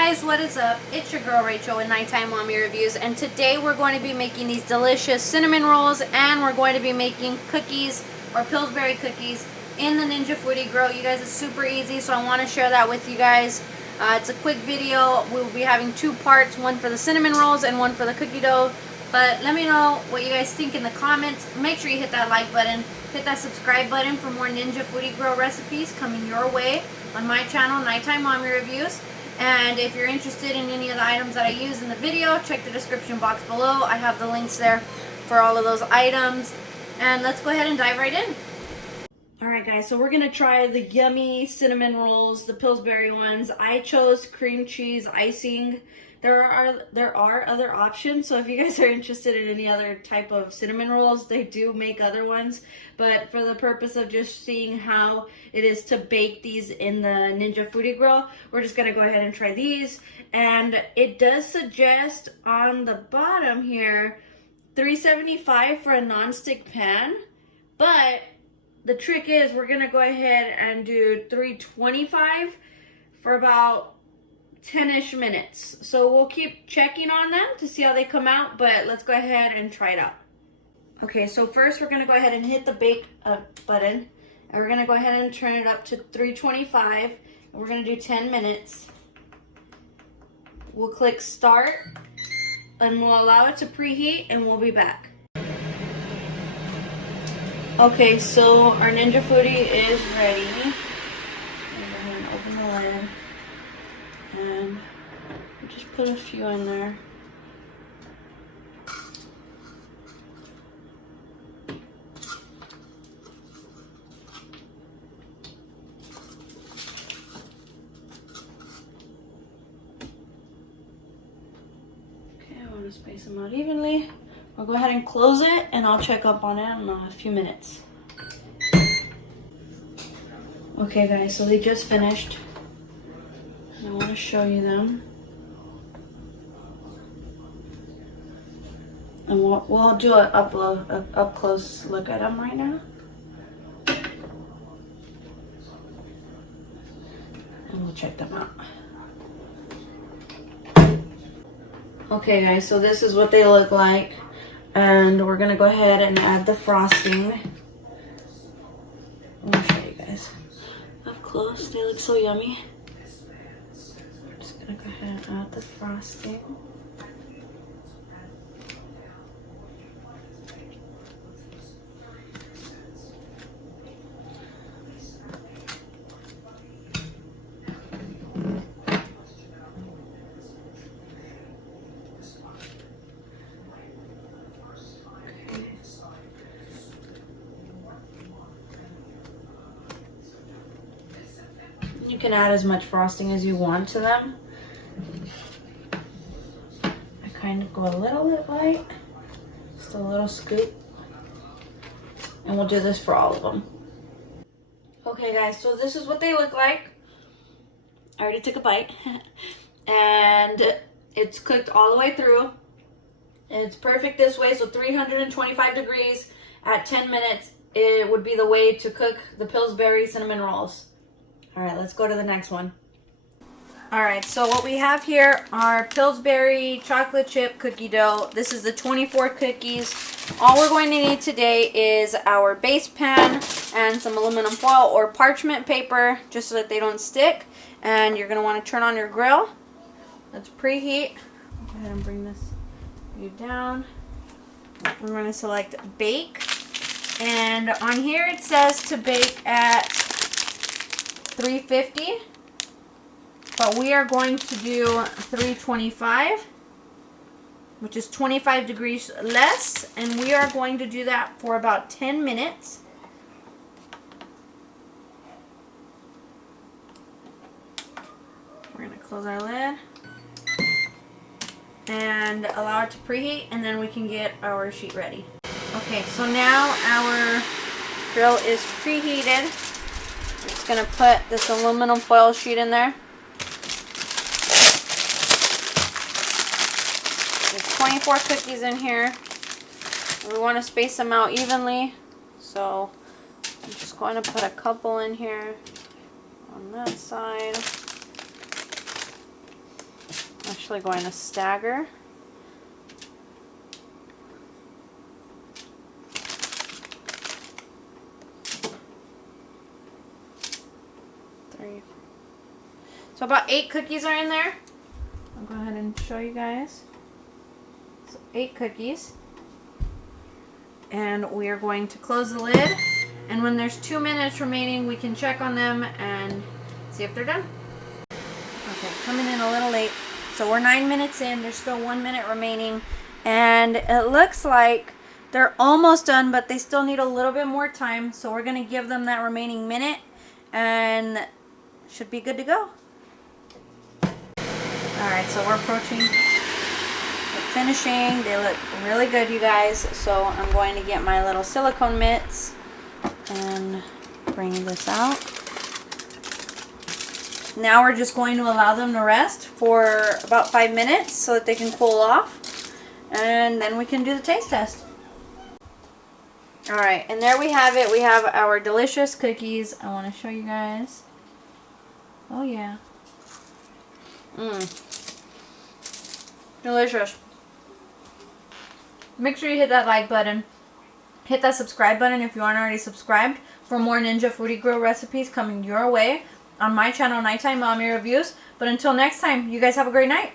guys, what is up? It's your girl Rachel with Nighttime Mommy Reviews, and today we're going to be making these delicious cinnamon rolls, and we're going to be making cookies or Pillsbury cookies in the Ninja Foodi grill. You guys, it's super easy, so I want to share that with you guys. It's a quick video. We'll be having two parts, one for the cinnamon rolls and one for the cookie dough. But let me know what you guys think in the comments. Make sure you hit that like button, hit that subscribe button for more Ninja Foodi grill recipes coming your way on my channel, Nighttime Mommy Reviews. And if you're interested in any of the items that I use in the video, check the description box below. I have the links there for all of those items. And let's go ahead and dive right in. Alright guys, so we're going to try the yummy cinnamon rolls, the Pillsbury ones. I chose cream cheese icing. There are other options, so if you guys are interested in any other type of cinnamon rolls, they do make other ones. But for the purpose of just seeing how it is to bake these in the Ninja Foodi grill, we're just going to go ahead and try these. And it does suggest on the bottom here, $3.75 for a non-stick pan. But the trick is we're going to go ahead and do $3.25 for about 10-ish minutes. So we'll keep checking on them to see how they come out, but let's go ahead and try it out. Okay, so first we're going to go ahead and hit the bake button, and we're going to go ahead and turn it up to 325, and we're going to do 10 minutes. We'll click start, and we'll allow it to preheat, and we'll be back. Okay, so our Ninja Foodi is ready. I'm going to open the lid. And just put a few in there. Okay, I want to space them out evenly. I'll go ahead and close it, and I'll check up on it in a few minutes. Okay guys, so they just finished. I want to show you them, and we'll do an up close look at them right now, and we'll check them out. Okay guys, so this is what they look like, and we're gonna go ahead and add the frosting. Let me show you guys up close. They look so yummy. Go ahead and add the frosting. You can add as much frosting as you want to them. Kind of go a little bit light, just a little scoop, and we'll do this for all of them. Okay guys, so this is what they look like. I already took a bite and it's cooked all the way through. It's perfect this way, so 325 degrees at 10 minutes it would be the way to cook the Pillsbury cinnamon rolls. All right, let's go to the next one. Alright, so what we have here are Pillsbury chocolate chip cookie dough. This is the 24 cookies. All we're going to need today is our base pan and some aluminum foil or parchment paper, just so that they don't stick. And you're going to want to turn on your grill. Let's preheat. Go ahead and bring this down. We're going to select bake. And on here it says to bake at 350. But we are going to do 325, which is 25 degrees less, and we are going to do that for about 10 minutes. We're going to close our lid and allow it to preheat, and then we can get our sheet ready. Okay, so now our grill is preheated. I'm just going to put this aluminum foil sheet in there. There's 24 cookies in here. We want to space them out evenly, so I'm just going to put a couple in here on that side. actually going to stagger. So about 8 cookies are in there. I'll go ahead and show you guys. So 8 cookies. And we are going to close the lid. And when there's 2 minutes remaining, we can check on them and see if they're done. Okay, coming in a little late. So we're 9 minutes in. There's still 1 minute remaining. And it looks like they're almost done, but they still need a little bit more time. So we're going to give them that remaining minute. And should be good to go. Alright, so we're approaching the finishing. They look really good, you guys. So I'm going to get my little silicone mitts and bring this out. Now we're just going to allow them to rest for about 5 minutes so that they can cool off. And then we can do the taste test. Alright, and there we have it. We have our delicious cookies. I want to show you guys. Oh yeah. Delicious. Make sure you hit that like button. Hit that subscribe button if you aren't already subscribed for more Ninja Foodi Grill recipes coming your way on my channel, Nighttime Mommy Reviews. But until next time, you guys have a great night.